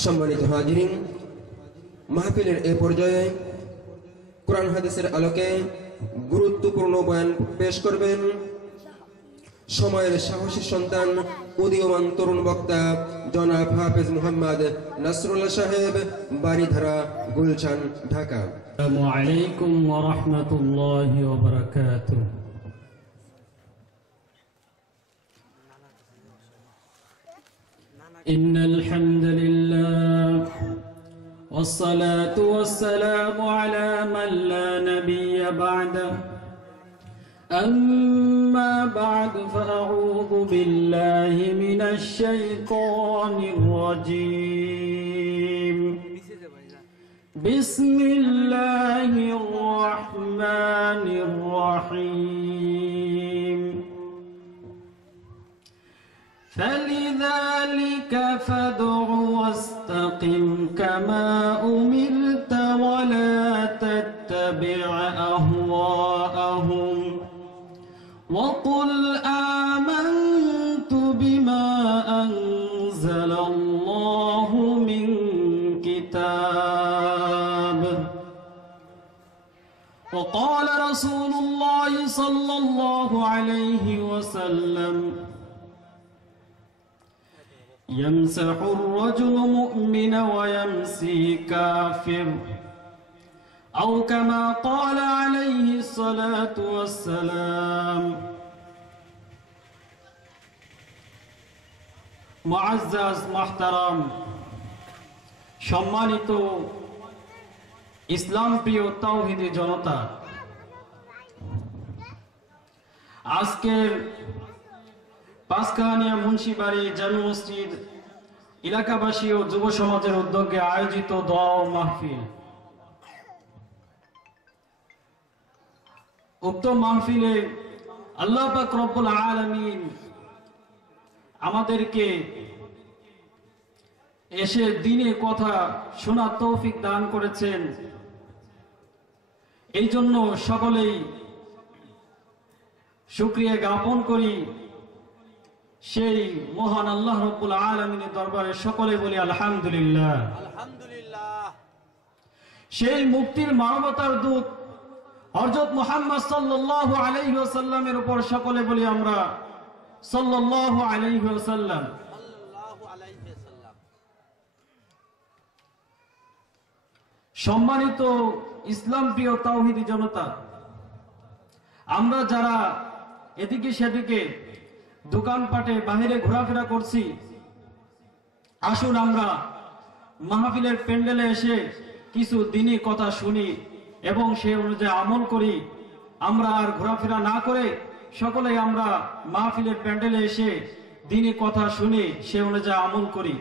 সম্মানিত হাজিরিন, মাহফিলের এই পর্যায়ে কোরআন হাদিসের আলোকে গুরুত্বপূর্ণ বয়ান পেশ করবেন সময়ের সাহসী সন্তান, উদীয়মান তরুণ বক্তা জনাব হাফেজ মুহাম্মদ নাসরুল্লাহ সাহেব, বাড়িধারা, গুলশান, ঢাকা। আসসালামু আলাইকুম ওয়া রাহমাতুল্লাহি ওয়া বারাকাতুহু। ইন্নাল হামদুলিল্লাহ والصلاة والسلام على من لا نبي بعده أما بعد فأعوذ بالله من الشيطان الرجيم بسم الله الرحمن الرحيم فلذلك فادع واستقم كما أمرت ولا تتبع أهواءهم وقل آمنت بما أنزل الله من كتاب وقال رسول الله صلى الله عليه وسلم يمسح الرجل مؤمنا ويمسي كافر أو كما قال عليه الصلاة والسلام معزز محترم সম্মানিত ইসলাম প্রিয় তাওহীদি জনতা, আজকের পাঁচকানিয়া মুন্সিবাড়ি জামে মসজিদ এলাকাবাসী ও যুব সমাজের উদ্যোগে আয়োজিত দোয়া ও মাহফিল। উক্ত মাহফিলে আল্লাহ পাক রব্বুল আলামিন আমাদেরকে এসে দ্বীনে কথা শোনার তৌফিক দান করেছেন। এই জন্য সকলেই শুকরিয়া জ্ঞাপন করি সেই মহান আল্লাহ রাব্বুল আলামিনের দরবারে সকলে বলি আলহামদুলিল্লাহ। আলহামদুলিল্লাহ। সেই মুক্তির মানবতার দূত হযরত মুহাম্মদ সাল্লাল্লাহু আলাইহি ওয়াসাল্লামের উপর সকলে বলি আমরা সাল্লাল্লাহু আলাইহি ওয়াসাল্লাম। সাল্লাল্লাহু আলাইহি ওয়াসাল্লাম। সম্মানিত ইসলাম প্রিয় তাওহীদি জনতা, আমরা যারা এদিকে সেদিকে দোকানপাটে বাহিরে ঘোরাফেরা করছি, আসুন আমরা মাহফিলের প্যান্ডেলে এসে কিছু দ্বীনি কথা শুনি এবং সেই অনুযায়ী আমল করি। আমরা আর ঘোরাফেরা না করে সকলেই আমরা মাহফিলের প্যান্ডেলে এসে দ্বীনি কথা শুনি, সে অনুযায়ী আমল করি।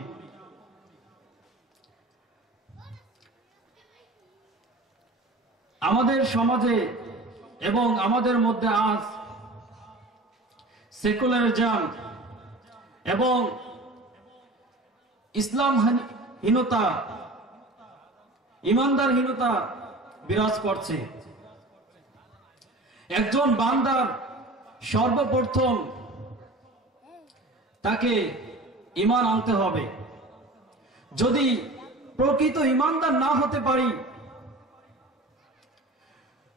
আমাদের সমাজে এবং আমাদের মধ্যে আজ সেকুলারিজম এবং ইসলামহীনতা, ইমানদারহীনতা বিরাজ করছে। একজন বান্দার সর্বপ্রথম তাকে ঈমান আনতে হবে। যদি প্রকৃত ঈমানদার না হতে পারি,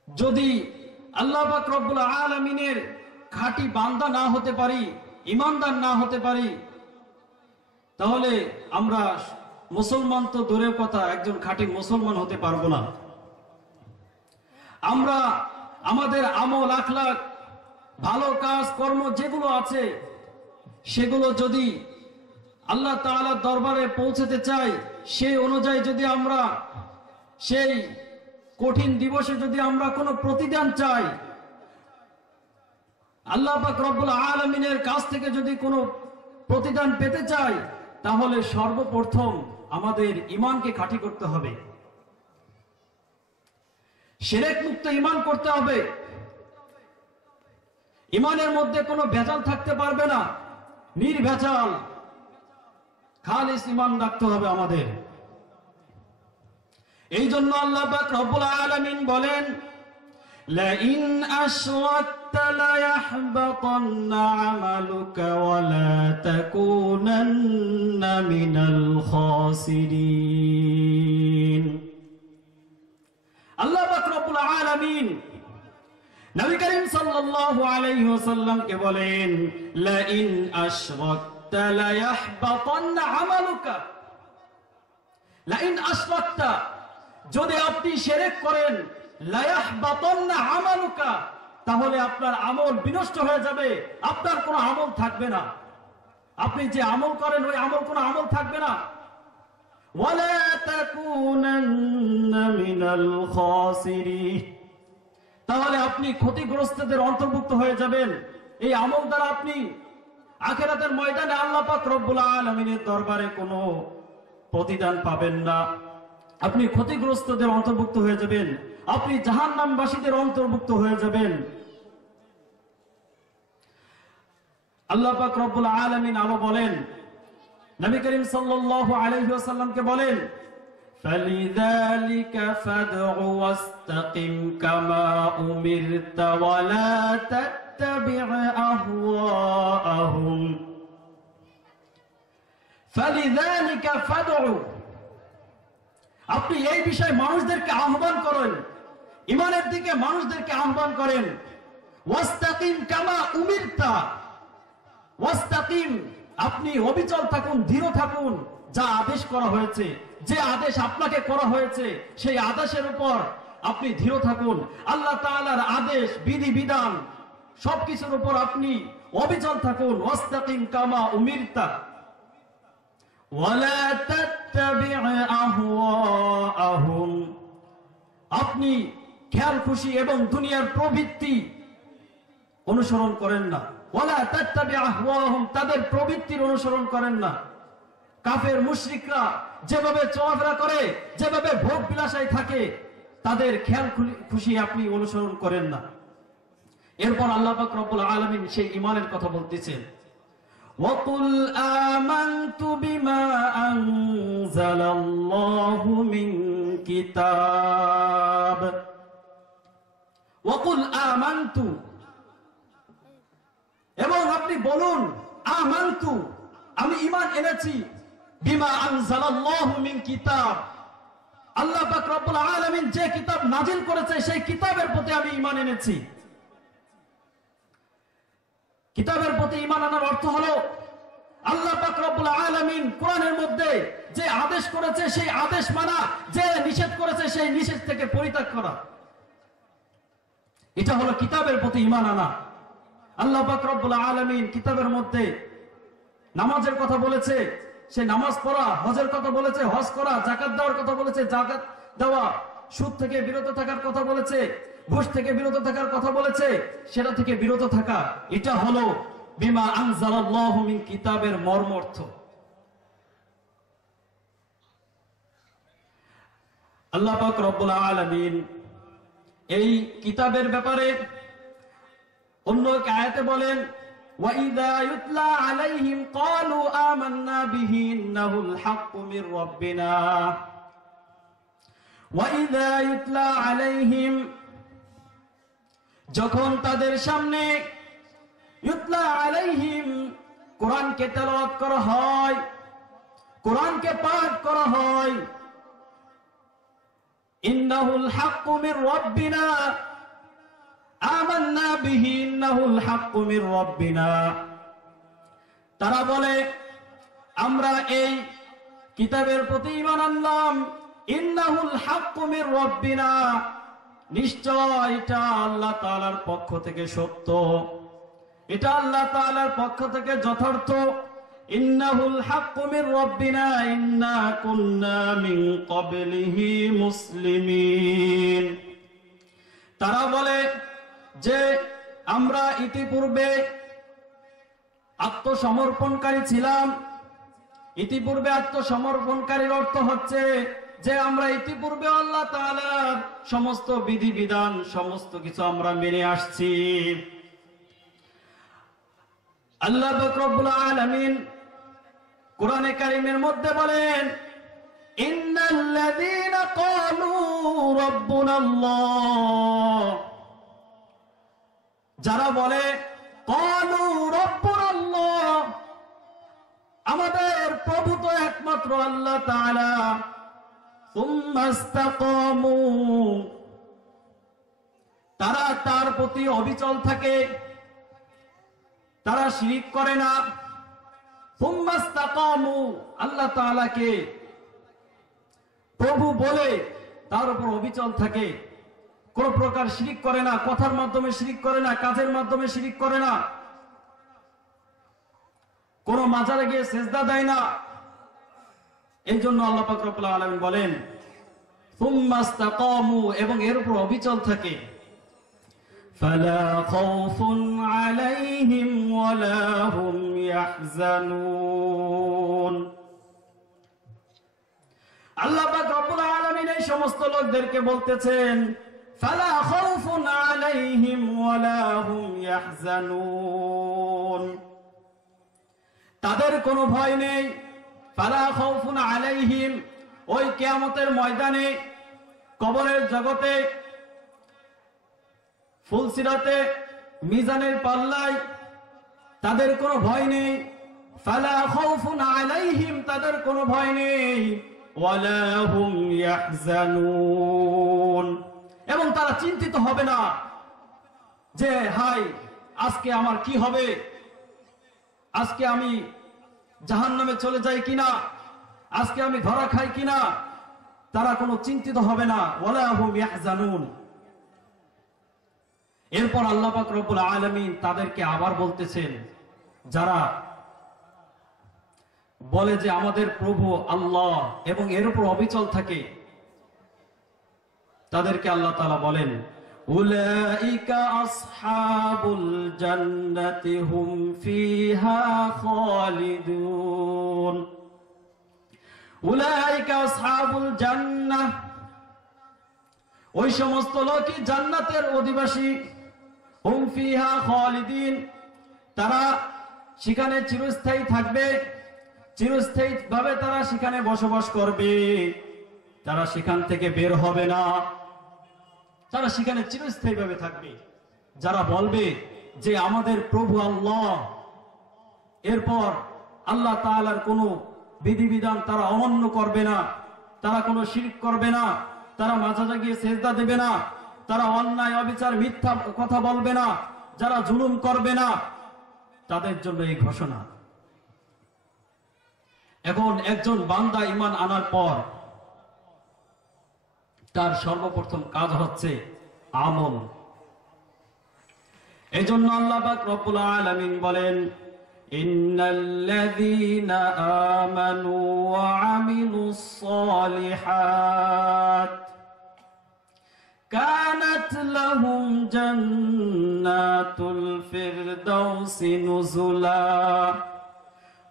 যদি আল্লাহ পাক রব্বুল আলামিনের খাঁটি বান্দা না হতে পারি, ঈমানদার না হতে পারি, তাহলে আমরা মুসলমান তো দূরের কথা, একজন খাঁটি মুসলমান হতে পারবো না। আমরা আমাদের আমল আখলাক, ভালো কাজ কর্ম যেগুলো আছে, সেগুলো যদি আল্লাহ তাআলার দরবারে পৌঁছতে চাই, সেই অনুযায়ী যদি আমরা সেই কঠিন দিবসে যদি আমরা কোনো প্রতিদান চাই, আল্লাহ পাক রব্বুল আলামিনের কাছ থেকে যদি কোনো প্রতিদান পেতে চাই, তাহলে সর্বপ্রথম আমাদের ঈমানকে খাঁটি করতে হবে, শিরক মুক্ত ঈমান করতে হবে। ঈমানের মধ্যে কোনো ভেজাল থাকতে পারবে না, নির্ভেজাল খালিস ঈমান রাখতে হবে আমাদের। এই জন্য আল্লাহ পাক রব্বুল আলামিন বলেন, لئن أشركت ليحبطن عملك ولا تكونن من الخاسرين আল্লাহ পাক রব্বুল আলামিন নবী করিম সাল্লাল্লাহু আলাইহি ওয়াসাল্লাম কে বলেন লাইন আশরাকতা লায়াহবাতান্না আমালুকা লাইন আশরাকতা যদি আপনি শিরক করেন লায়াহবাতান্না আমালুকা তাহলে আপনার আমল বিনষ্ট হয়ে যাবে, আপনার কোনো আমল থাকবে না। আপনি যে আমল করেন ওই আমল কোনো আমল থাকবে না। ওয়ালা তাকুনান্না মিনাল খাসিরিন তাহলে আপনি ক্ষতিগ্রস্তদের অন্তর্ভুক্ত হয়ে যাবেন। এই আমল দ্বারা আপনি আখিরাতের ময়দানে আল্লাহ পাক রব্বুল আলামিনের দরবারে কোনো প্রতিদান পাবেন না। আপনি ক্ষতিগ্রস্তদের অন্তর্ভুক্ত হয়ে যাবেন, আপনি জাহান্নামবাসীদের অন্তর্ভুক্ত হয়ে যাবেন। আল্লাহ পাক রব্বুল আলামিন আরো বলেন, নবী করিম সাল্লাল্লাহু আলাইহি ওয়াসাল্লামকে বলেন فَلِذَلِكَ فَادْعُ وَاسْتَقِمْ كَمَا أُمِرْتَ وَلَا تَتَّبِعْ أَهْوَاءَهُمْ فَلِذَلِكَ فَادْعُ আপনি এই বিষয়ে মানুষদেরকে আহ্বান করেন, ঈমানের দিকে মানুষদেরকে আহ্বান করেন। ওয়াস্তাকিম কামা উমিরতা ওয়াস্তাকিম আপনি অবিচল থাকুন, দৃঢ় থাকুন, যা আদেশ করা হয়েছে, যে আদেশ আপনাকে করা হয়েছে সেই আদেশের উপর আপনি দৃঢ় থাকুন। আল্লাহ তাআলার আদেশ বিধি বিধান সবকিছুর উপর আপনি অবিচল থাকুন। ওয়াস্তাকিম কামা উমিরতা ওয়ালা তাত্তাবি' আহওয়াআহুম আপনি খেয়াল খুশি এবং দুনিয়ার প্রবৃত্তি অনুসরণ করেন না। ওয়ালা তাত্তাবি' আহওয়াআহুম তাদের প্রবৃত্তির অনুসরণ করেন না। কাফের মুশরিকরা যেভাবে চলাফেরা করে, যেভাবে ভোগ বিলাসায় থাকে, তাদের খেয়াল খুশি আপনি অনুসরণ করেন না। এরপর আল্লাহ পাক রব্বুল আলামিন সেই ঈমানের কথা বলতেছেন, ওয়াকুল আমানতু বিমা আনজালাল্লাহু মিন কিতাব ওয়াকুল আমানতু এবং আপনি বলুন আমানতু আমি ঈমান এনেছি বিমা আনজালাল্লাহু মিন কিতাব আল্লাহ পাক রব্বুল আলামিন যে কিতাব নাজিল করেছে সেই কিতাবের প্রতি আমি ঈমান এনেছি। কিতাবের প্রতি ঈমান আনার অর্থ হলো আল্লাহ পাক রব্বুল আলামিন কোরআনের মধ্যে যে আদেশ করেছে সেই আদেশ মানা, যে নিষেধ করেছে সেই নিষেধ থেকে পরিত্যাগ করা। এটা হলো কিতাবের প্রতি ঈমান আনা। আল্লাহ পাক রব্বুল আলামিন কিতাবের মধ্যে নামাজের কথা বলেছে, সে নামাজ পড়া, হজের কথা বলেছে, হজ করা, যাকাত দেওয়ার কথা বলেছে, যাকাত দেওয়া, সুদ থেকে বিরত থাকার কথা বলেছে, ঘুষ থেকে বিরত থাকার কথা বলেছে, সেটা থেকে বিরত থাকা। এটা হলো বিমা আনজালাল্লাহু মিন কিতাবের মর্ম অর্থ। আল্লাহ পাক রব্বুল আলামিন এই কিতাবের ব্যাপারে অন্য এক আয়াতে বলেন, وَإِذَا يُتْلَى عَلَيْهِمْ قَالُوا آمَنَّا بِهِ إِنَّهُ الْحَقُّ مِنْ رَبِّنَا وَإِذَا يُتْلَى عَلَيْهِمْ যখন তাদের সামনে ইউতলা আলাইহিম কোরআনকে তেলাওয়াত করা হয়, কোরআনকে পাঠ করা হয়, ইন্নাহুল হাক্কু মির রাব্বিনা আমান্না বিহি ইন্নাহুল হাক্কু মির রাব্বিনা তারা বলে আমরা এই কিতাবের প্রতি ঈমান আনলাম, ইন্নাহুল হাক্কু মির রাব্বিনা নিশ্চয় এটা আল্লাহ তাআলার পক্ষ থেকে সত্য, এটা আল্লাহ তাআলার পক্ষ থেকে যথার্থ। ইন্নাহুল হাক্কু মির রাব্বিনা ইন্না কুন্না মিন ক্বাবলিহি মুসলিমিন তারা বলে যে আমরা ইতিপূর্বে আত্মসমর্পণকারী ছিলাম। ইতিপূর্বে আত্মসমর্পণকারীর অর্থ হচ্ছে যে আমরা ইতিপূর্বে আল্লাহ তাআলার সমস্ত বিধিবিধান সমস্ত কিছু আমরা মেনে আসছি। আল্লাহ পাক রব্বুল আলামিন কোরআনে কারীমের মধ্যে বলেন, ইন্নাল্লাযীনা ক্বালু রাব্বুনাল্লাহ যারা বলে ক্বালু রাব্বুনাল্লাহ, আমাদের প্রভু তো একমাত্র আল্লাহ তাআলা, সুম্মা ইসতাকামু, তারা তার প্রতি অবিচল থাকে, তারা শিরক করে না। সুম্মা ইসতাকামু, আল্লাহ তাআলাকে প্রভু বলে তার উপর অবিচল থাকে, কোন প্রকার শিরক করে না, কথার মাধ্যমে শিরক করে না, কাজের মাধ্যমে শিরক করে না, কোন মাজারে গিয়ে সেজদা দেয় না। এই জন্য আল্লাহ পাক রব্বুল আলামিন বলেন সুম্মা ইসতাকামু, এবং এর উপর অবিচল থাকে। ফালা খাউফুন আলাইহিম ওয়ালা হুম ইয়াহজানুন। আল্লাহ পাক রব্বুল আলামিন এই সমস্ত লোকদেরকে বলতেছেন ফালা খাউফুন আলাইহিম ওয়ালা হুম ইয়াহজানুন, তাদের কোনো ভয় নেই। ফালা খাউফুন আলাইহিম, ওই কিয়ামতের ময়দানে, কবরের জগতে, ফুলসিরাতে, মিজানের পাল্লায় তাদের কোনো ভয় নেই। ফালা খাউফুন আলাইহিম, তাদের কোনো ভয় নেই। ওয়ালা হুম ইয়াহজানুন, এবং তারা চিন্তিত হবে না যে হাই আজকে আমার কি হবে, আজকে আমি জাহান্নামে চলে যাই কিনা, আজকে আমি ধরা খাই কিনা, তারা কোনো চিন্তিত হবে না। ওয়ালা হুম ইয়াহজানুন। এরপর আল্লাহ পাক রব্বুল আলামিন তাদেরকে আবার বলতেছেন, যারা বলে যে আমাদের প্রভু আল্লাহ এবং এর উপর অবিচল থাকে, তাদেরকে আল্লাহ তাআলা বলেন উলাইকা আসহাবুল জান্নাতি হুম ফিহা খালিদুন। উলাইকা আসহাবুল জান্নাহ, ওই সমস্ত লোকই জান্নাতের অধিবাসী। হুম ফিহা খালিদিন, তারা সেখানে চিরস্থায়ী থাকবে, চিরস্থায়ী ভাবে তারা সেখানে বসবাস করবে, তারা সেখান থেকে বের হবে না, তারা সেখানে চিরস্থায়ী ভাবে থাকবে। যারা বলবে যে আমাদের প্রভু আল্লাহ, এরপর আল্লাহ তাআলার কোনো বিধিবিধান তারা অমান্য করবে না, তারা কোনো শিরক করবে না, তারা মাজারে গিয়ে সেজদা দেবে না, তারা অন্যায় অবিচার মিথ্যা কথা বলবে না, যারা জুলুম করবে না, তাদের জন্য এই ঘোষণা। এখন একজন বান্দা ঈমান আনার পর তার সর্বপ্রথম কাজ হচ্ছে আমল। এজন্য আল্লাহ পাক রব্বুল আলামিন বলেন ইন্নাল্লাযীনা আমানু ওয়া আমিলুস সালিহাত কানাত লাহুম জান্নাতুল ফিরদাউসি নুজুলা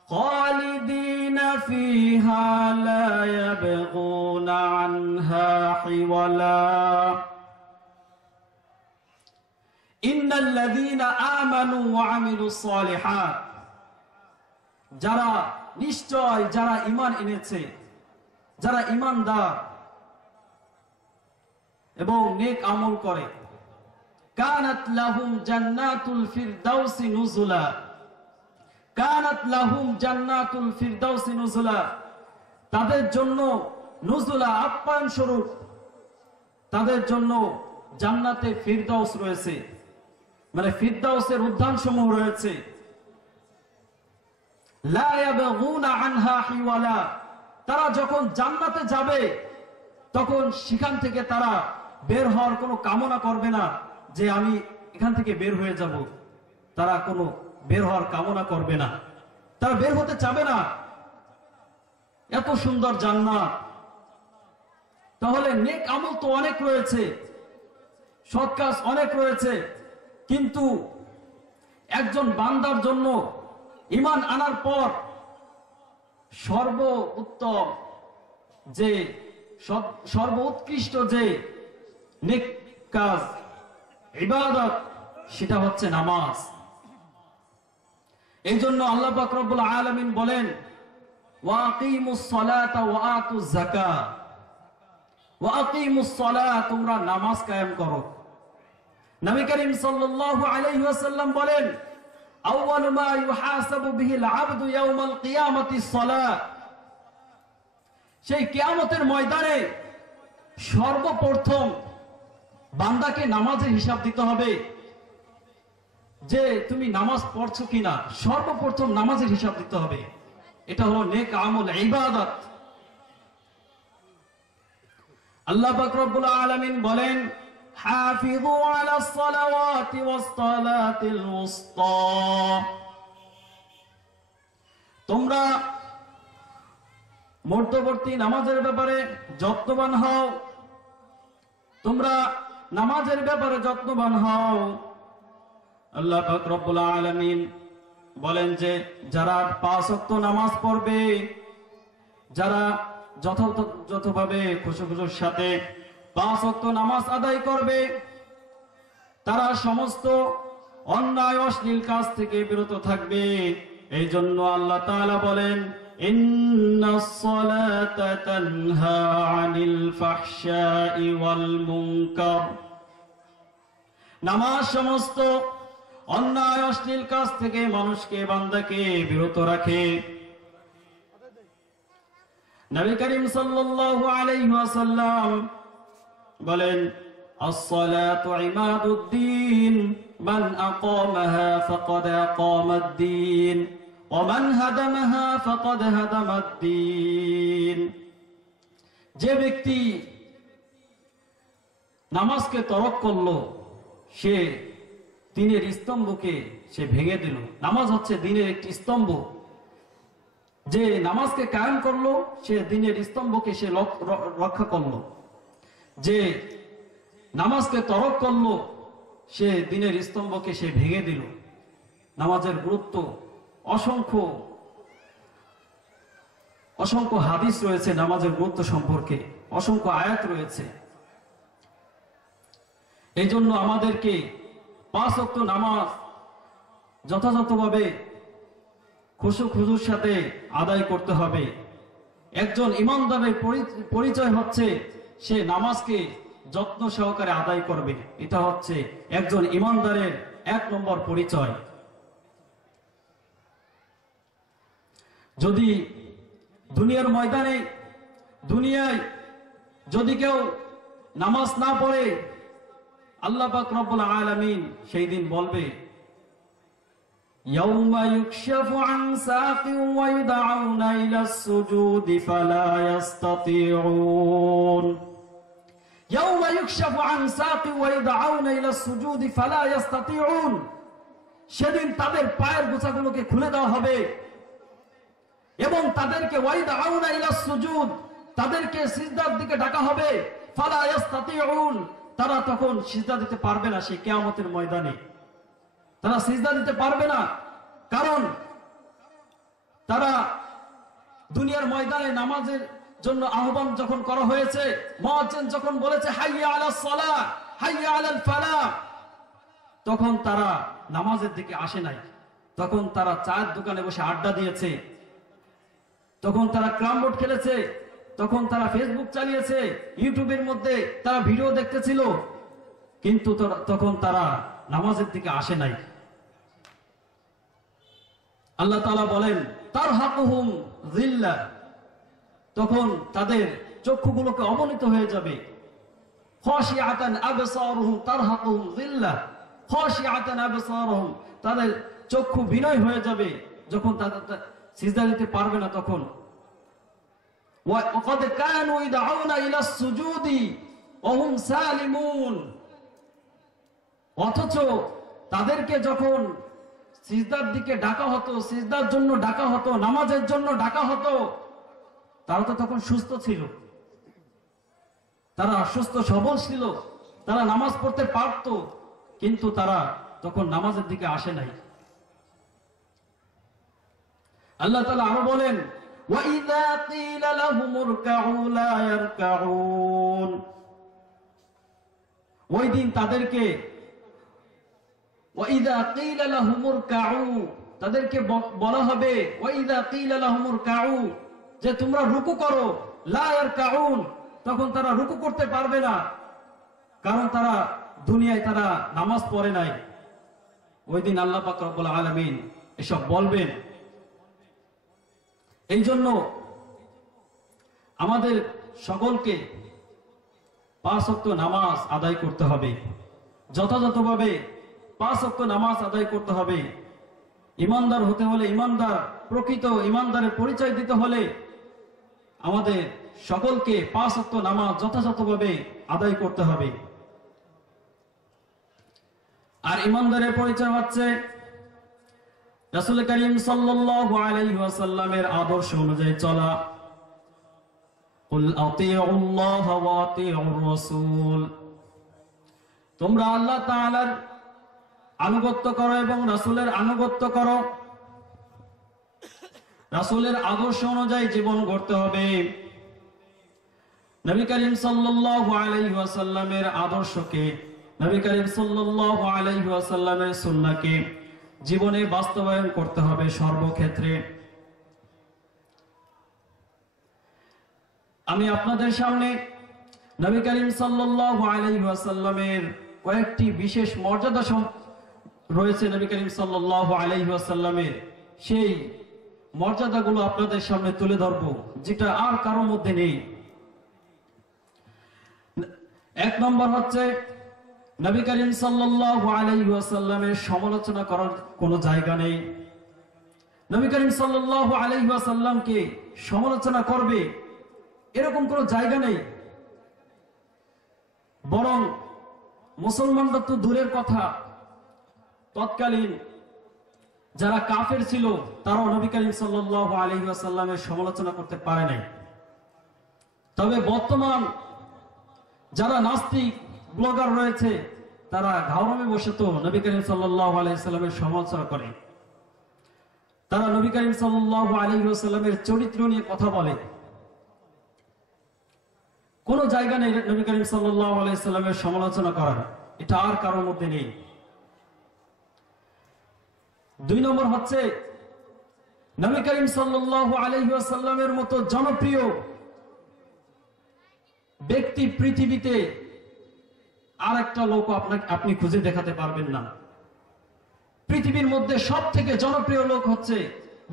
خالدين فيها لا يبغون عنها حولا إن الذين آمنوا وعملوا الصالحات, যারা নিশ্চয় যারা ঈমান এনেছে, যারা ঈমানদার এবং নেক আমল করে, কানাত লাহুম জান্নাতুল ফিরদাউসি নুজুলা, কানাত লাহুম জান্নাতুল ফিরদাউসি নুজুলা, তাদের জন্য নুজুলা আপ্যায়ন স্বরূপ তাদের জন্য জান্নাতে ফিরদাউস রয়েছে, মানে ফিরদাউসের উদ্যান সমূহ রয়েছে। লা ইয়াবগুনা আনহা হিওয়ালা, তারা যখন জান্নাতে যাবে তখন সেখান থেকে তারা বের হওয়ার কোনো কামনা করবে না যে আমি এখান থেকে বের হয়ে যাব, তারা কোনো বের হওয়ার কামনা করবে না, তারা বের হতে চাবে না। এত সুন্দর জান্নাত, তাহলে নেক আমল তো অনেক রয়েছে, সৎ কাজ অনেক রয়েছে, কিন্তু একজন বান্দার জন্য ঈমান আনার পর সর্বোত্তম যে সর্বোৎকৃষ্ট যে নেক কাজ ইবাদত, সেটা হচ্ছে নামাজ। এই জন্য আল্লাহ পাক রব্বুল আলামিন বলেন ওয়া আকিমুস সালাতা ওয়া আতুজ যাকাত, ওয়া আকিমুস সালাত, তোমরা নামাজ কায়েম করো। নবী করিম সাল্লাল্লাহু আলাইহি ওয়াসাল্লাম বলেন, আউয়ালু মা ইউহাসাবু বিহিল আবদু ইয়াউমাল কিয়ামাতিস সালাহ। সেই কিয়ামতের ময়দানে সর্বপ্রথম বান্দাকে নামাজের হিসাব দিতে হবে, যে তুমি নামাজ পড়ছো কিনা। সর্বপ্রথম নামাজের হিসাব দিতে হবে। এটা হলো নেক আমল, ইবাদত। আল্লাহ পাক রব্বুল আলামিন বলেন, হাফিযু আলাস সালাওয়াতি ওয়াস সালাতিল উসতা। তোমরা মধ্যবর্তী নামাজের ব্যাপারে যত্নবান হও, তোমরা নামাজের ব্যাপারে যত্নবান হও। আল্লাহ পাক রব্বুল আলামিন বলেন যে যারা 5 ওয়াক্ত নামাজ পড়বে, যারা যথাযথভাবে খুশুখুশুর সাথে 5 ওয়াক্ত নামাজ আদায় করবে, তারা সমস্ত অন্যায় অশ্লীল কাজ থেকে বিরত থাকবে। এই জন্য আল্লাহ তাআলা বলেন, ইন্নাস সালাতা তানহা আনিল ফাহশাই ওয়াল মুনকার। নামাজ সমস্ত অন্যায় অশ্লীল কাজ থেকে মানুষকে, বান্দাকে বিরত রাখে। নবী করিম সাল্লাল্লাহু আলাইহি ওয়াসাল্লাম বলেন, আস-সালাতু ইমাদুদ্দিন, মান আকামাহা ফাকাদ আকামাদ-দ্বীন ওয়া মান হাদামাহা ফাকাদ হাদামাদ-দ্বীন। যে ব্যক্তি নামাজকে তরক করলো, সে দ্বীনের স্তম্ভকে সে ভেঙে দিল। নামাজ হচ্ছে দ্বীনের একটি স্তম্ভ। যে নামাজকে কায়েম করলো, সে দ্বীনের স্তম্ভকে সে রক্ষা করলো। যে নামাজকে তরক করলো, সে দ্বীনের স্তম্ভকে সে ভেঙে দিল। নামাজের গুরুত্ব অসংখ্য অসংখ্য হাদিস রয়েছে নামাজের গুরুত্ব সম্পর্কে, অসংখ্য আয়াত রয়েছে। এই জন্য আমাদেরকে 5 ওয়াক্ত নামাজ যথাযথভাবে খুশুর সাথে আদায় করতে হবে। একজন ইমানদারের পরিচয় হচ্ছে সে নামাজকে যত্ন সহকারে আদায় করবে। এটা হচ্ছে একজন ইমানদারের 1 নম্বর পরিচয়। যদি দুনিয়ার ময়দানে, দুনিয়ায় যদি কেউ নামাজ না পড়ে, আল্লাহ পাক রব্বুল আলামিন সেই দিন বলবে, ইয়াউমা ইউকশাফু আন সাকিন ওয়া ইউদআউনা ইলাস সুজুদি ফালা ইস্তাতিউন। ইয়াউমা ইউকশাফু আন সাকিন ওয়া ইউদআউনা ইলাস সুজুদি ফালা ইস্তাতিউন। সেদিন তাদের পায়ের গোছাগুলোকে খুলে দেওয়া হবে এবং তাদেরকে ওয়া ইউদআউনা ইলাস সুজুদ, তাদেরকে সিজদার দিকে ডাকা হবে। ফালা ইস্তাতিউন, তারা তখন সিজদা দিতে পারবে না। সেই কিয়ামতের ময়দানে তারা সিজদা দিতে পারবে না, কারণ তারা দুনিয়ার ময়দানে নামাজের জন্য আহ্বান যখন করা হয়েছে, মুয়াজ্জিন যখন বলেছে হাইয়া আলাস সালাহ হাইয়া আলাল ফালাহ, তখন তারা নামাজের দিকে আসে নাই। তখন তারা চায়ের দোকানে বসে আড্ডা দিয়েছে, তখন তারা ক্যারাম বোর্ড খেলেছে, তখন তারা ফেসবুক চালিয়েছে, ইউটিউবের মধ্যে তারা ভিডিও দেখতেছিল, কিন্তু তখন তারা নামাজের দিকে আসে নাই। আল্লাহ তাআলা বলেন, তারহাকুহুম যিল্লাহ, তখন তাদের চক্ষুগুলোকে অবনীত হয়ে যাবে। খাশিআতান আবসারুহুম তারহাকুহুম যিল্লাহ, খাশিআতান আবসারুহুম, তাদের চক্ষু বিনয় হয়ে যাবে যখন তারা সিজদা দিতে পারবে না। তখন وقد كانوا يدعون الى السجود وهم سالمون, অথচ তাদেরকে যখন সিজদার দিকে ডাকা হতো, সিজদার জন্য ডাকা হতো, নামাজের জন্য ডাকা হতো, তারা তো তখন সুস্থ ছিল, তারা সুস্থ সবল ছিল, তারা নামাজ পড়তে পারত, কিন্তু তারা তখন নামাজের দিকে আসে নাই। আল্লাহ তাআলা আরো বলেন, وَإِذَا قِيلَ لَهُمُ ارْكَعُوا لَا يَرْكَعُونَ, ওই দিন তাদেরকে وَإِذَا قِيلَ لَهُمُ ارْكَعُوا, তাদেরকে বলা হবে وَإِذَا قِيلَ لَهُمُ ارْكَعُوا, যে তোমরা রুকু করো, লা ইয়ারকাউন, তখন তারা রুকু করতে পারবে না, কারণ তারা দুনিয়ায় তারা নামাজ পড়ে নাই, ওই দিন আল্লাহ পাক রব্বুল আলামিন এসব বলবেন। এই জন্য আমাদের সকলকে 5 ওয়াক্ত নামাজ আদায় করতে হবে, যথাযথভাবে 5 ওয়াক্ত নামাজ আদায় করতে হবে। ইমানদার হতে হলে, ইমানদার প্রকৃত ইমানদারের পরিচয় দিতে হলে আমাদের সকলকে 5 ওয়াক্ত নামাজ যথাযথভাবে আদায় করতে হবে। আর ইমানদারের পরিচয় হচ্ছে রাসূল করিম সাল্লাল্লাহু আলাইহি ওয়াসাল্লামের আদর্শ অনুযায়ী চলা। কুল আতিউল্লাহ ওয়া আতিউর রাসূল, তোমরা আল্লাহ তাআলার আনুগত্য করো এবং রাসূলের আনুগত্য করো। রাসূলের আদর্শ অনুযায়ী জীবন গড়তে হবে। নবী করিম সাল্লাল্লাহু আলাইহি ওয়াসাল্লামের আদর্শকে, নবী করিম সাল্লাল্লাহু আলাইহি ওয়াসাল্লামের সুন্নাহকে জীবনে বাস্তবায়ন করতে হবে সর্বক্ষেত্রে। আমি আপনাদের সামনে নবী করিম সাল্লাল্লাহু আলাইহি ওয়াসাল্লামের কয়েকটি বিশেষ মর্যাদা রয়েছে নবী করিম সাল্লাল্লাহু আলাইহি ওয়াসাল্লামের, সেই মর্যাদাগুলো আপনাদের সামনে তুলে ধরব, যেটা আর কারোর মধ্যে নেই। 1 নম্বর হচ্ছে নবী করিম সাল্লাল্লাহু আলাইহি ওয়াসাল্লামের সমালোচনা করার কোনো জায়গা নেই। নবী করিম সাল্লাল্লাহু আলাইহি ওয়াসাল্লামকে সমালোচনা করবে এরকম কোনো জায়গা নেই। বরং মুসলমানরা তো দূরের কথা, তৎকালীন যারা কাফের ছিল তারাও নবী করিম সাল্লাল্লাহু আলাইহি ওয়াসাল্লামের সমালোচনা করতে পারে নাই। তবে বর্তমান যারা নাস্তিক ব্লগার রয়েছে তারা ঘাওড়ামে বসে তো নবী করিম সাল্লাল্লাহু আলাইহি ওয়াসাল্লামের সমালোচনা করে। তারা নবী করিম সাল্লাল্লাহু আলাইহি ওয়াসাল্লামের চরিত্র নিয়ে কথা বলে। কোন জায়গা নেই নবী করিম সাল্লাল্লাহু আলাইহি ওয়াসাল্লামের সমালোচনা করার, এটা আর কারোর মধ্যে নেই। 2 নম্বর হচ্ছে নবী করিম সাল্লাল্লাহু আলাইহি ওয়াসাল্লামের মতো জনপ্রিয় ব্যক্তি পৃথিবীতে আর একটা লোক আপনি খুঁজে দেখাতে পারবেন না। পৃথিবীর মধ্যে সবথেকে জনপ্রিয় লোক হচ্ছে,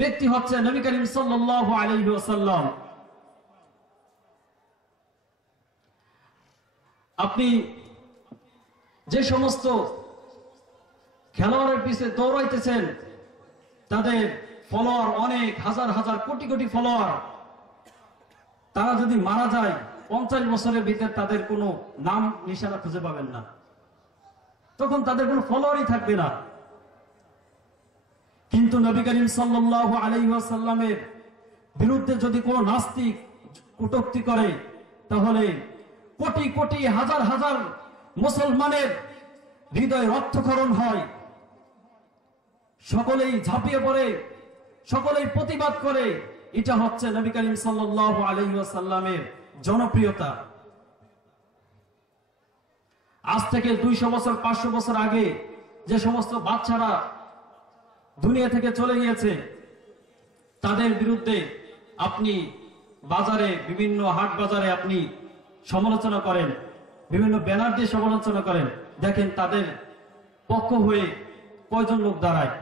ব্যক্তি হচ্ছে নবী করিম সাল্লাল্লাহু আলাইহি ওয়াসাল্লাম। আপনি যে সমস্ত খেলোয়াড়ের পিছে দৌড়াইতেছেন, তাদের ফলোয়ার অনেক হাজার হাজার কোটি কোটি ফলোয়ার, তারা যদি মারা যায় 50 বছরের ভিতরে তাদের কোনো নাম নিশানা খুঁজে পাবেন না, তখন তাদের কোনো ফলোয়ারই থাকবে না। কিন্তু নবী করিম সাল্লাল্লাহু আলাইহি ওয়াসাল্লামের বিরুদ্ধে যদি কোনো নাস্তিক কটূক্তি করে, তাহলে কোটি কোটি হাজার হাজার মুসলমানের হৃদয় রক্তক্ষরণ হয়। সকলেই ঝাঁপিয়ে পড়ে, সকলেই প্রতিবাদ করে। এটা হচ্ছে নবী করিম সাল্লাল্লাহু আলাইহি ওয়াসাল্লামের জনপ্রিয়তা। আজ থেকে 200 বছর 500 বছর আগে যে সমস্ত বাচ্চারা দুনিয়া থেকে চলে গিয়েছে, তাদের বিরুদ্ধে আপনি বাজারে, বিভিন্ন হাট বাজারে আপনি সমালোচনা করেন, বিভিন্ন ব্যানার দিয়ে সমালোচনা করেন, দেখেন তাদের পক্ষ হয়ে কয়জন লোক দাঁড়ায়।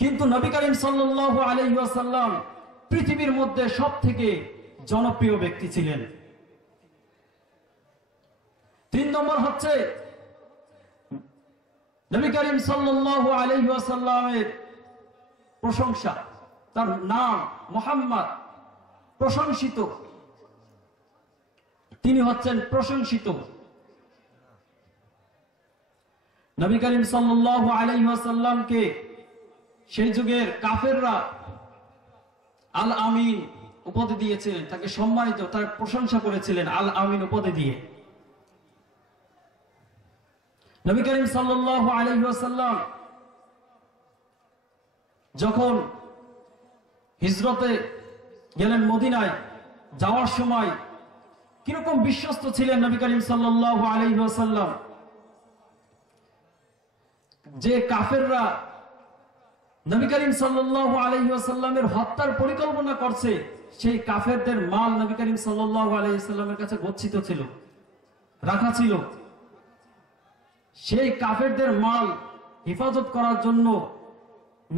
কিন্তু নবী করিম সাল্লাল্লাহু আলাইহি ওয়াসাল্লাম পৃথিবীর মধ্যে সবথেকে জনপ্রিয় ব্যক্তি ছিলেন। 3 নম্বর হচ্ছে নবী করিম সাল্লাল্লাহু আলাইহি ওয়াসাল্লামের প্রশংসা। তার নাম মুহাম্মদ, প্রশংসিত। তিনি হচ্ছেন প্রশংসিত। নবী করিম সাল্লাল্লাহু আলাইহি ওয়াসাল্লামকে সেই যুগের কাফেররা আল আমিন উপাধি দিয়েছিলেন, তাকে সম্মানিত, তার প্রশংসা করেছিলেন আল আমিন উপাধি দিয়ে। নবী করিম সাল্লাল্লাহু আলাইহি ওয়াসাল্লাম যখন হিজরতে গেলেন মদিনায়, যাওয়ার সময় কিরকম বিশ্বস্ত ছিলেন নবী করিম সাল্লাল্লাহু আলাইহি ওয়াসাল্লাম। যে কাফেররা নবী করিম সাল্লাল্লাহু আলাইহি ওয়াসাল্লামের হত্যার পরিকল্পনা করছে, সেই কাফেরদের মাল নবী করিম সাল্লাল্লাহু আলাইহি ওয়াসাল্লামের কাছে গচ্ছিত ছিল, রাখা ছিল। সেই কাফেরদের মাল হেফাজত করার জন্য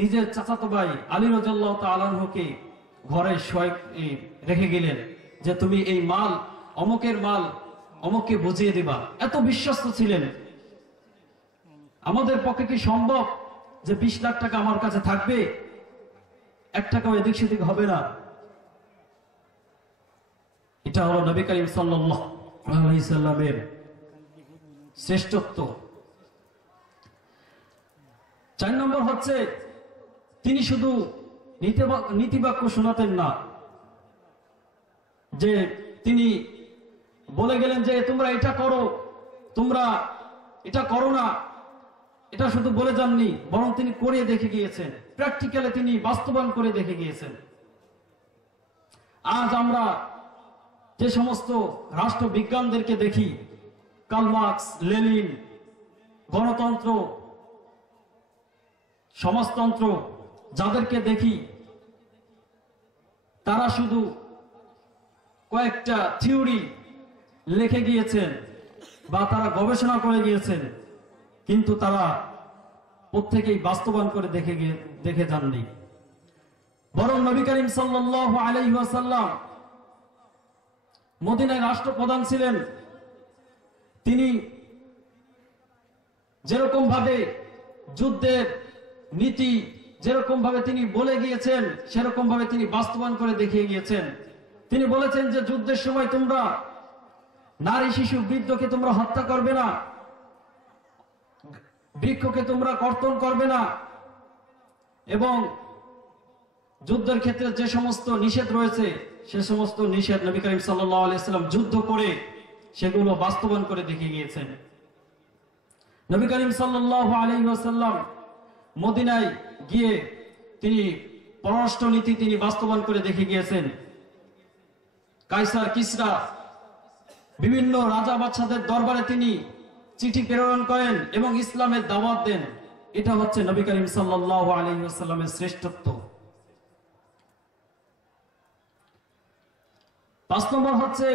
নিজের চাচাতো ভাই আলী রাদিয়াল্লাহু তাআলা আনহুকে ঘরে রেখে গেলেন যে তুমি এই মাল অমুকের মাল অমুককে বুঝিয়ে দিবা। এত বিশ্বস্ত ছিলেন। আমাদের পক্ষে কি সম্ভব যে 20 লাখ টাকা আমার কাছে থাকবে, 1 টাকাও এদিক সেদিক হবে না? এটা হলো নবী করিম সাল্লাল্লাহু আলাইহি সাল্লামের শ্রেষ্ঠত্ব। 4 নম্বর হচ্ছে তিনি শুধু নীতিবাক্য শোনাতেন না, যে তিনি বলে গেলেন যে তোমরা এটা করো, তোমরা এটা করো না, এটা শুধু বলে যাননি, বরং তিনি করে দেখে গিয়েছেন, প্র্যাকটিক্যালি তিনি বাস্তবায়ন করে দেখে গিয়েছেন। আজ আমরা যে সমস্ত রাষ্ট্রবিজ্ঞানদেরকে দেখি, কার্ল মার্কস, লেনিন, গণতন্ত্র, সমাজতন্ত্র, যাদেরকে দেখি তারা শুধু কয়েকটা থিওরি লিখে গিয়েছেন বা তারা গবেষণা করে গিয়েছেন, কিন্তু তারা প্রত্যেকেই বাস্তবায়ন করে দেখে যাননি। বরং নবী করিম সাল্লাল্লাহু আলাইহি ওয়াসাল্লাম মদিনায় রাষ্ট্রপ্রধান ছিলেন। তিনি যেরকম ভাবে যুদ্ধের নীতি যেরকম ভাবে তিনি বলে গিয়েছেন, সেরকম ভাবে তিনি বাস্তবায়ন করে দেখিয়ে গিয়েছেন। তিনি বলেছেন যে যুদ্ধের সময় তোমরা নারী, শিশু, বৃদ্ধকে তোমরা হত্যা করবে না, বৃক্ষকে তোমরা কর্তন করবে না, এবং যুদ্ধের ক্ষেত্রে যে সমস্ত নিষেধ রয়েছে সে সমস্ত নিষেধ নবী করিম সাল্লাল্লাহু আলাইহি ওয়াসাল্লাম যুদ্ধ করে সেগুলো বাস্তবায়ন করে দেখিয়ে গিয়েছেন। নবী করিম সাল্লাল্লাহু আলাইহি ওয়াসাল্লাম মদিনায় গিয়ে তিনি পররাষ্ট্র নীতি তিনি বাস্তবায়ন করে দেখে গিয়েছেন। কাইসার, কিসরা, বিভিন্ন রাজা বাদশাদের দরবারে তিনি চিঠি প্রেরণ করেন এবং ইসলামের দাওয়াত দেন। এটা হচ্ছে নবী করিম সাল্লাল্লাহু আলাইহি ওয়াসাল্লামের শ্রেষ্ঠত্ব। 5 নম্বর হচ্ছে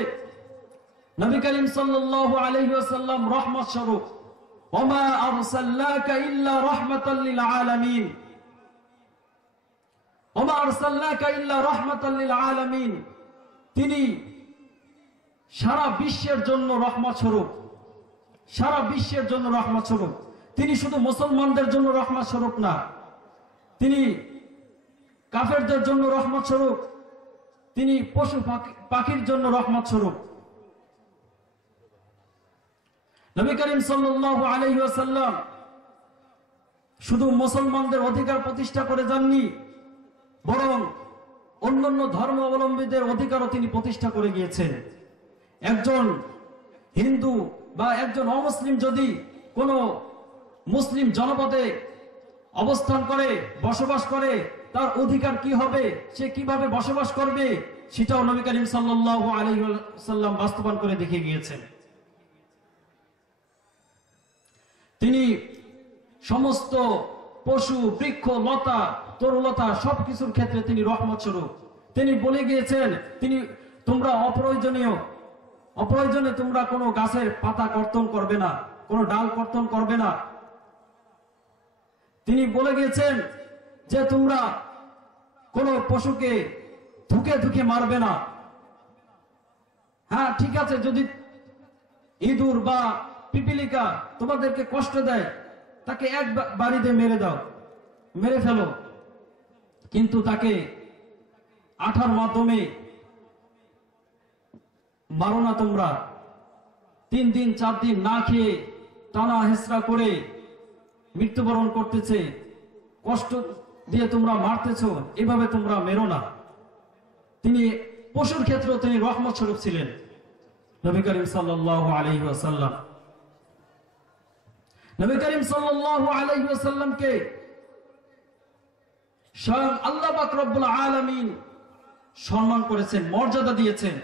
নবী করিম সাল্লাল্লাহু আলাইহি ওয়াসাল্লাম রহমত স্বরূপ। ওমা আরসালনাকা ইল্লা রাহমাতাল লিল আলামিন। ওমা আরসালনাকা ইল্লা রাহমাতাল লিল আলামিন। তিনি সারা বিশ্বের জন্য রহমত স্বরূপ, সারা বিশ্বের জন্য রহমত স্বরূপ। তিনি শুধু মুসলমানদের জন্য রহমত স্বরূপ না, তিনি কাফেরদের জন্য রহমত স্বরূপ, তিনি পশু পাখির জন্য রহমত স্বরূপ। নবী করিম সাল্লাল্লাহু আলাইহি ওয়াসাল্লাম শুধু মুসলমানদের অধিকার প্রতিষ্ঠা করে যাননি, বরং অন্যান্য ধর্মাবলম্বীদের অধিকারও তিনি প্রতিষ্ঠা করে গিয়েছেন। একজন হিন্দু বা একজন অমুসলিম যদি কোনো মুসলিম জনপদে অবস্থান করে, বসবাস করে, তার অধিকার কি হবে, সে কিভাবে বসবাস করবে, সেটাও নবী করিম সাল্লাল্লাহু আলাইহি ওয়াসাল্লাম বাস্তবায়ন করে দেখিয়ে গিয়েছেন। তিনি সমস্ত পশু, বৃক্ষ, লতা, তরুলতা সবকিছুর ক্ষেত্রে তিনি রহমত স্বরূপ। তিনি বলে গিয়েছেন তোমরা অপ্রয়োজনে তোমরা কোনো গাছের পাতা কর্তন করবে না, কোনো ডাল কর্তন করবে না। তিনি বলে গিয়েছেন যে তোমরা কোনো পশুকে ধুকে ধুকে মারবে না। হ্যাঁ, ঠিক আছে, যদি ইঁদুর বা পিপিলিকা তোমাদেরকে কষ্ট দেয়, তাকে এক বাড়িতে মেরে দাও, মেরে ফেলো, কিন্তু তাকে আঠার মাধ্যমে মারো না। তোমরা 3 দিন 4 দিন না খেয়ে টানা হেসরা করে মৃত্যুবরণ করতেছে, কষ্ট দিয়ে তোমরা মারতেছ, এভাবে তোমরা মেরো না। তিনি পশুর ক্ষেত্রেও তিনি রহমত স্বরূপ ছিলেন, নবী করিম সাল্লাল্লাহু আলাইহি ওয়াসাল্লাম। নবী করিম সাল্লাল্লাহু আলাইহি ওয়াসাল্লামকে স্বয়ং আল্লাহ পাক রব্বুল আলামিন সম্মান করেছেন, মর্যাদা দিয়েছেন।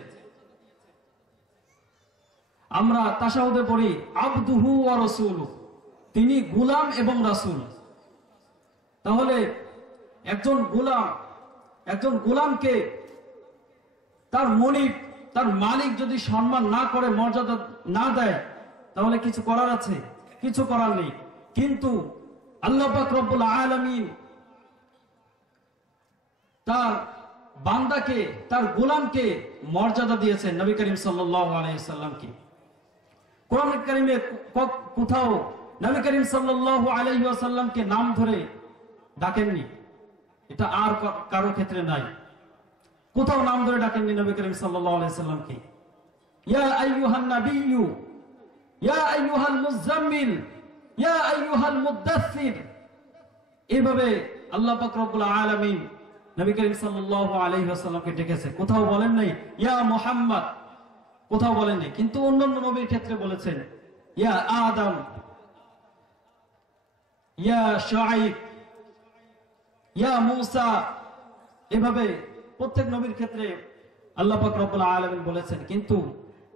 আমরা তাশাহুদে পড়ি আবদুহু ওয়া রাসূলুহু, তিনি গোলাম এবং রাসূল। তাহলে একজন গোলামকে তার মনিব, তার মালিক যদি সম্মান না করে, মর্যাদা না দেয়, তাহলে কিছু করার আছে? কিছু করার নেই। কিন্তু আল্লাহ পাক রব্বুল আলামিন তার বান্দাকে, তার গোলামকে মর্যাদা দিয়েছেন নবী করিম সাল্লাল্লাহু আলাইহি সাল্লামকে। কোরআন কারীমে কোথাও নবী করিম সাল্লাল্লাহু আলাইহি ওয়াসাল্লামকে নাম ধরে ডাকেননি, এটা আর কারো ক্ষেত্রে নাই। কোথাও নাম ধরে ডাকেননি নবী করিম সাল্লাল্লাহু আলাইহি সাল্লামকে। ইয়া আইয়ুহান নাবিয়্যু, ইয়া আইয়ুহাল মুযাম্মিল, ইয়া আইয়ুহাল মুদ্দাথির, এভাবে আল্লাহ পাক রব্বুল আলামিন নবী করিম সাল্লাল্লাহু আলাইহি ওয়াসাল্লামকে ডেকেছে। কোথাও বলেন নাই ইয়া মুহাম্মদ, কোথাও বলেন নাই। কিন্তু অন্যান্য নবীর ক্ষেত্রে বলেছেন ইয়া আদম, ইয়া শুআইব, ইয়া মূসা, এভাবে প্রত্যেক নবীর ক্ষেত্রে আল্লাহ পাক রব্বুল আলামিন বলেছেন। কিন্তু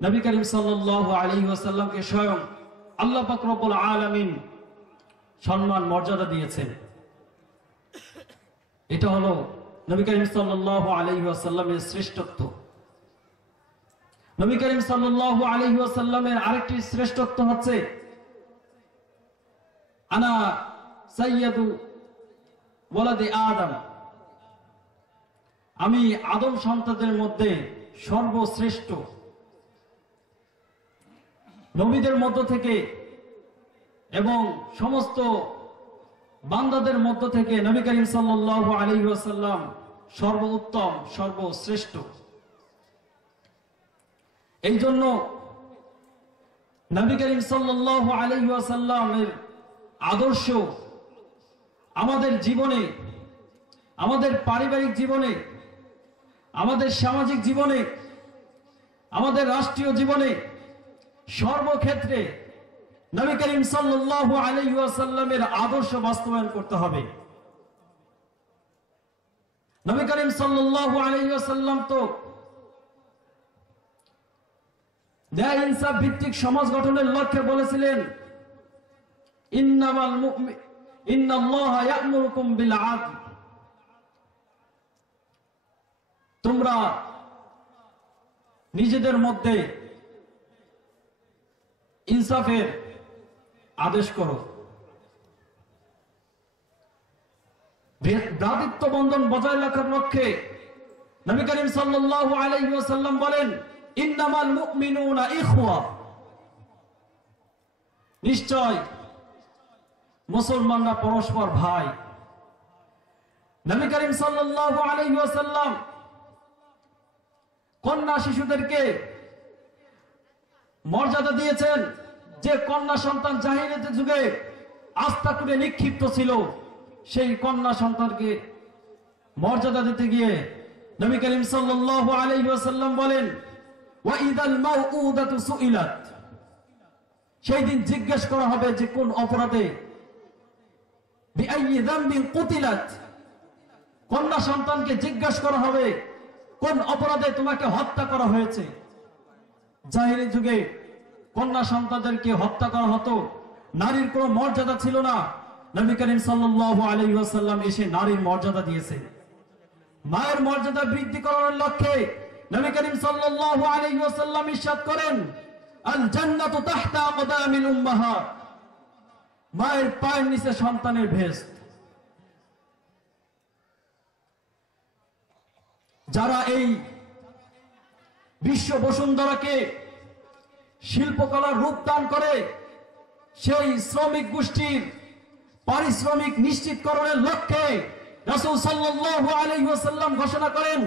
নবী করিম সাল্লাল্লাহু আলাইহি ওয়াসাল্লামকে স্বয়ং আল্লাহ পাক রব্বুল আলামিন সম্মান মর্যাদা দিয়েছেন। এটা হলো নবী করিম সাল্লাল্লাহু আলাইহি ওয়াসাল্লামের শ্রেষ্ঠত্ব। নবী করিম সাল্লাল্লাহু আলাইহি ওয়াসাল্লামের আরেকটি শ্রেষ্ঠত্ব হচ্ছে আনা সাইয়্যিদু ওয়ালাদি আদম, আমি আদম সন্তানদের মধ্যে সর্বশ্রেষ্ঠ। নবীদের মধ্য থেকে এবং সমস্ত বান্দাদের মধ্য থেকে নবী করিম সাল্লাল্লাহু আলাইহি ওয়াসাল্লাম সর্বোত্তম, সর্বশ্রেষ্ঠ। এই জন্য নবী করিম সাল্লাল্লাহু আলাইহি ওয়াসাল্লামের আদর্শ আমাদের জীবনে, আমাদের পারিবারিক জীবনে, আমাদের সামাজিক জীবনে, আমাদের রাষ্ট্রীয় জীবনে, সর্বক্ষেত্রে নবী করিম সাল্লাল্লাহু আলাইহি ওয়াসাল্লামের আদর্শ বাস্তবায়ন করতে হবে। নবী করিম সাল্লাল্লাহু আলাইহি ওয়াসাল্লাম তো ন্যায় ইনসাফ ভিত্তিক সমাজ গঠনের লক্ষ্যে বলেছিলেন ইন্নাল্লাহা ইয়া'মুরুকুম বিল আদল, তোমরা নিজেদের মধ্যে ইনসাফের আদেশ করো। ভ্রাতৃত্ব বন্ধন বজায় রাখার লক্ষ্যে নবী করিম সাল্লাল্লাহু আলাইহি ওয়াসাল্লাম বলেন ইন্নামাল মুমিনুনা ইখওয়া, নিশ্চয় মুসলমানরা পরস্পর ভাই। নবী করিম সাল্লাল্লাহু আলাইহি ওয়াসাল্লাম কন্যা শিশুদেরকে মর্যাদা দিয়েছেন। যে কন্যা সন্তান জাহিলিয়াতের যুগে আস্থা করে নিক্ষিপ্ত ছিল, সেই কন্যা সন্তানকে মর্যাদা দিতে গিয়ে নবী করিম সাল্লাল্লাহু আলাইহি ওয়াসাল্লাম বলেন ওয়া ইদাল মাউউদাতু সুইলাত, সেই দিন জিজ্ঞেস করা হবে যে কোন অপরাধে, বিআইয়ি যামবিন কুতিলাত, কন্যা সন্তানকে জিজ্ঞেস করা হবে কোন অপরাধে তোমাকে হত্যা করা হয়েছে। জাহিলি যুগে কন্যা সন্তানদেরকে হত্যা করা হতো, নারীর কোনো মর্যাদা ছিল না। নবী করিম সাল্লাল্লাহু আলাইহি ওয়াসাল্লাম এসে নারীর মর্যাদা দিয়েছেন। মায়ের মর্যাদা বৃদ্ধি করার লক্ষ্যে নবী করিম সাল্লাল্লাহু আলাইহি ওয়াসাল্লাম ইরশাদ করেন আল জান্নাতু তাহতা আকদামিল উম্মাহাত, মায়ের পায়ের নিচে সন্তানের ভেস্ট। যারা এই বিশ্ব বসুন্ধরাকে শিল্পকলার রূপ দান করে, সেই শ্রমিক গোষ্ঠীর পারিশ্রমিক নিশ্চিতকরণের লক্ষ্যে রাসূল সাল্লাল্লাহু আলাইহি ওয়াসাল্লাম ঘোষণা করেন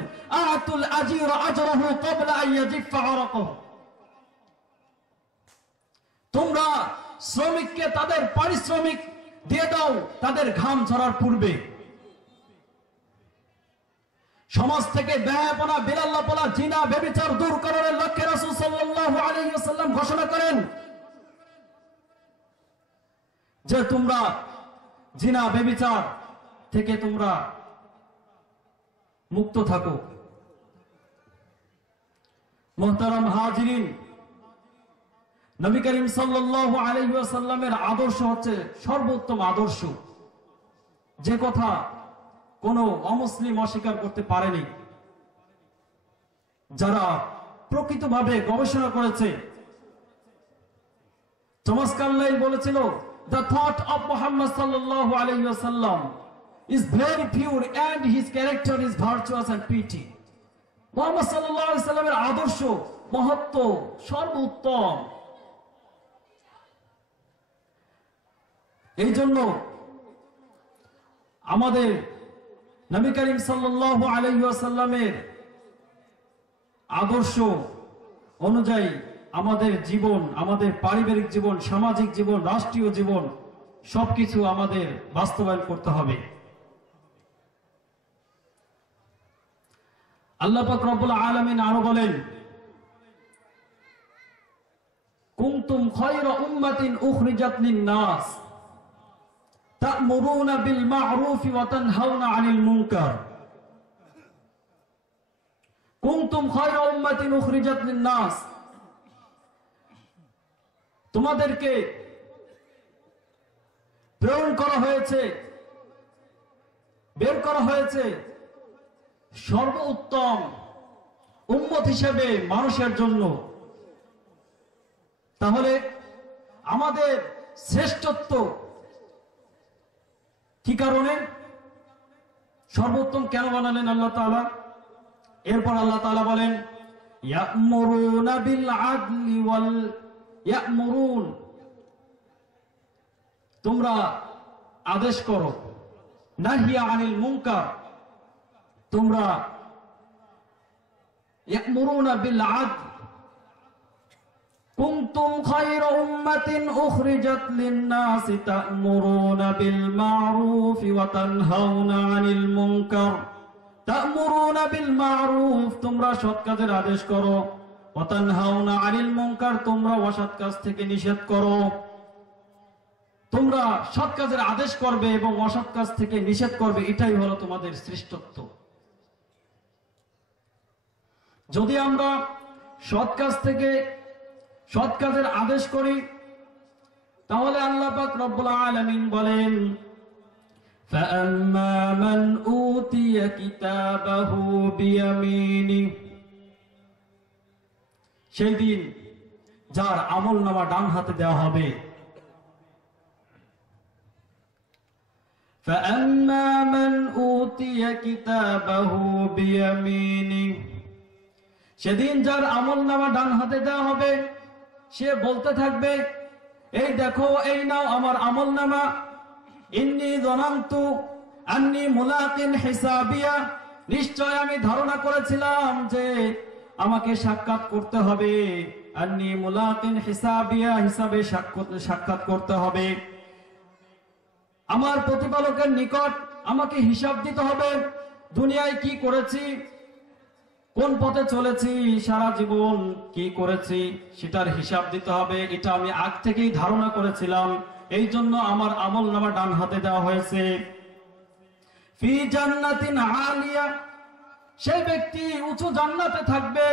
আতুল আজির আজরাহু ক্বাবলা আন ইয়াজিফা আরাকুহু, তোমরা শ্রমিককে তাদের পারিশ্রমিক দিয়ে দাও তাদের ঘাম ঝরার পূর্বে। সমাজ থেকে বেহায়াপনা, বিড়াল্লাপনা, জিনা, ব্যভিচার দূর করার লক্ষ্যে রাসূল সাল্লাল্লাহু আলাইহি ওয়াসাল্লাম ঘোষণা করেন যে তোমরা জিনা, ব্যভিচার থেকে তোমরা মুক্ত থাকো। মুহতারাম হাজিরিন, নবী করিম সাল্লাল্লাহু আলাইহি ওয়াসাল্লামের আদর্শ হচ্ছে সর্বোত্তম আদর্শ, যে কথা কোনো অমুসলিম অস্বীকার করতে পারেনি। যারা প্রকৃতভাবে গবেষণা করেছে থমাস কার্লাইল বলেছিল, the thought of Muhammad sallallahu alayhi wasallam is very pure and his character is virtuous and pretty. Muhammad সাল্লাল্লাহু আলাইহি সাল্লামের আদর্শ মহত্ব সর্বোত্তম। এই জন্য আমাদের নবী করিম সাল্লাল্লাহু আলাইহি ওয়াসাল্লামের আদর্শ অনুযায়ী আমাদের জীবন, আমাদের পারিবারিক জীবন, সামাজিক জীবন, রাষ্ট্রীয় জীবন সবকিছু আমাদের বাস্তবায়ন করতে হবে। আল্লাহ পাক রব্বুল আলামিন আরো বলেন, কুনতুম খায়রা উম্মাতিন উখরিজাত লিন-নাস তা'মুরুনা বিল মা'রুফি ওয়া তানহাউনা আনিল মুনকার। কুনতুম খায়রা উম্মাতিন উখরিজাত লিন-নাস, তোমাদেরকে প্রেরণ করা হয়েছে, বের করা হয়েছে সর্বোত্তম উম্মত হিসেবে মানুষের জন্য। তাহলে আমাদের শ্রেষ্ঠত্ব কি কারণে, সর্বোত্তম কেন বানালেন আল্লাহ তাআলা? এরপর আল্লাহ তাআলা বলেন, ইয়া'মুরুনা বিল আদলি ওয়াল ইয়া'মুরুন, তোমরা আদেশ করো, নাহিয়া আনিল মুনকার, তোমরা ইয়া'মুরুনা বিল আদল। কুনতুম খায়রা উম্মাতিন উখরিজাত লিন-নাসি তা'মুরুনা বিল মা'রুফি ওয়া তানহাউনা আনিল মুনকার। তা'মুরুনা বিল মা'রুফ, তোমরা সৎ কাজের আদেশ করো, ওয়া তানহাউনা আনিল মুনকার, তোমরা অসৎ কাজ থেকে নিষেধ করো। তোমরা সৎ কাজের আদেশ করবে এবং অসৎ কাজ থেকে নিষেধ করবে, এটাই হলো তোমাদের শ্রেষ্ঠত্ব। যদি আমরা সৎ কাজ থেকে সৎ কাজের আদেশ করি, তাহলে আল্লাহ পাক রব্বুল আলামিন বলেন, فَأَمَّا مَنْ أُوتِيَ كِتَابَهُ بِيَمِينِهِ, সেই দিন যার আমলনামা ডান হাতে দেওয়া হবে। فَأَمَّا مَنْ أُوتِيَ كِتَابَهُ بِيَمِينِهِ, সেদিন যার আমলনামা ডান হাতে দেওয়া হবে, সে বলতে থাকবে, এই দেখো, এই নাও আমার আমলনামা। ইন্নী যানানতু আন্নী মুলাকিন হিসাবিয়া, নিশ্চয় আমি ধারণা করেছিলাম যে আমাকে সাক্ষাৎ করতে হবে। আন্নী মুলাকিন হিসাবিয়া, হিসাবে সাক্ষাৎ করতে হবে। আমার প্রতিপালকের নিকট আমাকে হিসাব দিতে হবে, দুনিয়ায় কি করেছি, কোন পথে চলেছি, সারা জীবন কি করেছি, সেটার হিসাব দিতে হবে। এটা আমি আগ থেকেই ধারণা করেছিলাম, এই জন্য আমার আমলনামা ডান হাতে দেওয়া হয়েছে। ফি জান্নাতিন আলিয়া, সেই ব্যক্তি উঁচু জান্নাতে থাকবে।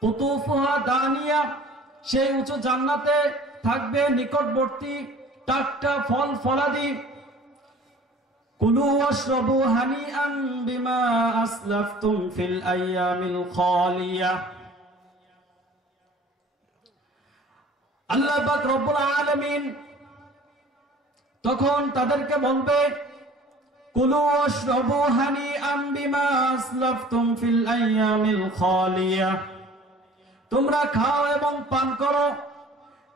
কুতুফুহা দানিয়া, সেই উঁচু জান্নাতে থাকবে নিকটবর্তী টাটকা ফল ফলাদি। কুলু ওয়াশরাবু হানিআন বিমা আসলাফতুম ফিল আইয়ামিল খালিয়া। আল্লাহ পাক রব্বুল আলামিন তখন তাদেরকে বলবে, কুলু ওয়াশরাবু হানিআন বিমা আসলাফতুম ফিল আইয়ামিল খালিয়া, তোমরা খাও এবং পান করো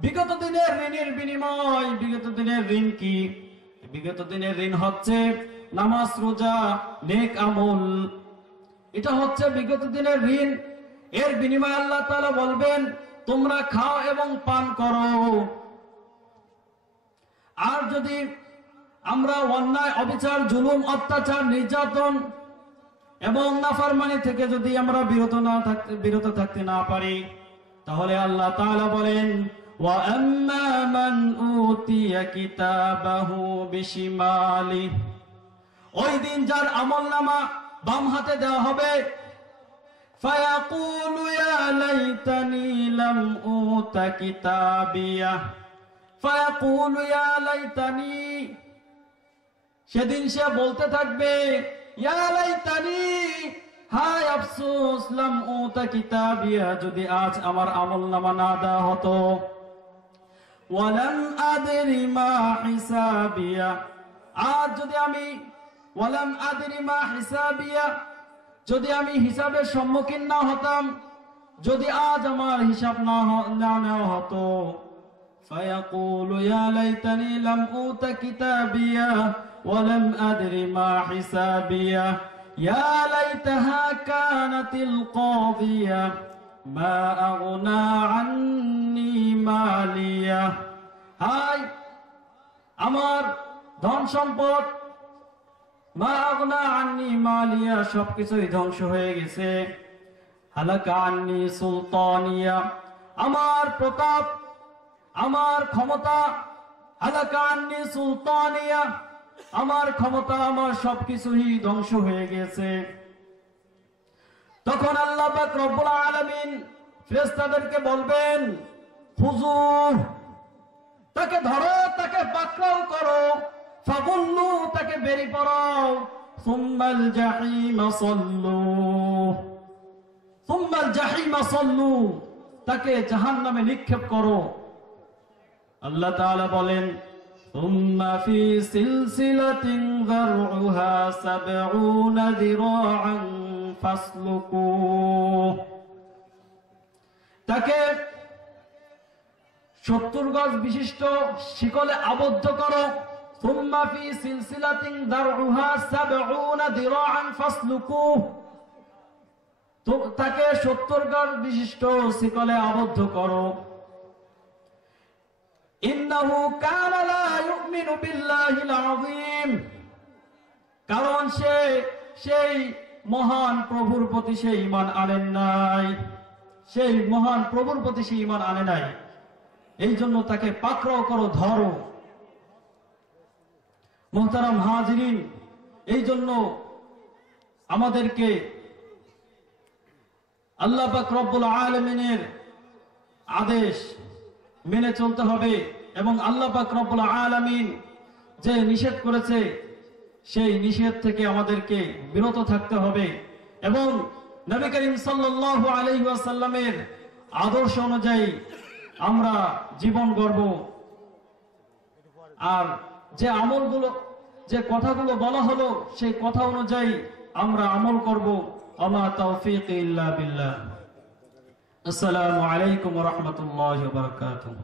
বিগত দিনের ঋণের বিনিময়। বিগত দিনের ঋণ কি? বিগত দিনের ঋণ হচ্ছে নামাজ, রোজা, নেক আমল। এটা হচ্ছে বিগত দিনের ঋণ। এর বিনিময়ে আল্লাহ তাআলা বলবেন, তোমরা খাও এবং পান করো। আর যদি আমরা অন্যায়, অবিচার, জুলুম, অত্যাচার, নির্যাতন এবং নাফরমানি থেকে যদি আমরা বিরত থাকতে না পারি, তাহলে আল্লাহ তাআলা বলেন, ওয়া আম্মা মান উতিয়া কিতাবাহু বিশিমালি, ওই দিন যার আমলনামা বাম হাতে দেওয়া হবে, ফায়াকুলু ইয়া লাইতানি লাম উতা কিতাবিয়া, ফায়াকুলু ইয়া লাইতানি, সেদিন সে বলতে থাকবে, ইয়া লাইতানি, হায় আফসোস, লাম উতা কিতাবিয়া, যদি আজ আমার আমলনামা না দেওয়া হতো। ওয়ালাম আদরি মা হিসাবিয়া, আজ যদি আমি ওয়ালাম আদরি মা হিসাবিয়া, যদি আমি হিসাবের সম্মুখীন না হতাম, যদি আজ আমার হিসাব না নেওয়া হতো, ফায়াকুলু ইয়া লাইতানি লাম উতা কিতাবিয়া ওয়ালাম আদরি মা হিসাবিয়া ইয়া লাইতাহা কানাতিল কাদিয়া মা আগনা আন্নি মালিয়া। হাই আমার ধন সম্পদ, মা আগনা আন্নি মালিয়া, সবকিছুই ধ্বংস হয়ে গেছে। হালাকা আন্নি সুলতানিয়া, আমার প্রতাপ, আমার ক্ষমতা, হালাকা আন্নি সুলতানিয়া, আমার ক্ষমতা, আমার সবকিছুই ধ্বংস হয়ে গেছে। তখন আল্লাহ পাক রব্বুল আলামিন ফেরেশতাদেরকে বলবেন, খুযু, তাকে ধরো, তাকে পাকড়াও করো, ফাগুল্লু, তাকে বেরি পড়াও, সুম্মাল জাহিমা সাল্লু, সুম্মাল জাহিমা সাল্লু, তাকে জাহান্নামে নিক্ষেপ করো। আল্লাহ তাআলা বলেন, সুম্মা ফি সিলসিলাতিন যারউহা ৭০ যিরাআন ফাসলুকু, তাকে ৭০ গজ বিশিষ্ট শিকলে আবদ্ধ করো। সুম্মা ফি সিলসিলাতিন যারউহা ৭০ যিরাআন ফাসলুকু, তো তাকে ৭০ গজ বিশিষ্ট শিকলে আবদ্ধ করো। ইন্নাহু কানা লা ইউমিনু বিল্লাহিল আযীম, কারণ সে সেই মহান প্রভুর প্রতি সে ঈমান আনেন নাই, সেই মহান প্রভুর প্রতি সে ঈমান আনে নাই, এই জন্য তাকে পাকড়াও করো, ধরো। মুহতারাম হাজিরিন, এই জন্য আমাদেরকে আল্লাহ পাক রব্বুল আলামিনের আদেশ মেনে চলতে হবে এবং আল্লাহ পাক রব্বুল আলামিন যে নিষেধ করেছে সেই নিষেধ থেকে আমাদেরকে বিরত থাকতে হবে এবং নবী করিম সাল্লাল্লাহু আলাইহি ওয়াসাল্লামের আদর্শ অনুযায়ী আমরা জীবন গড়ব। আর যে আমলগুলো, যে কথাগুলো বলা হলো সেই কথা অনুযায়ী আমরা আমল করব। আমা তাওফীক ইল্লা বিল্লাহ। আসসালামু আলাইকুম ওয়া রাহমাতুল্লাহি ওয়া বারাকাতুহু।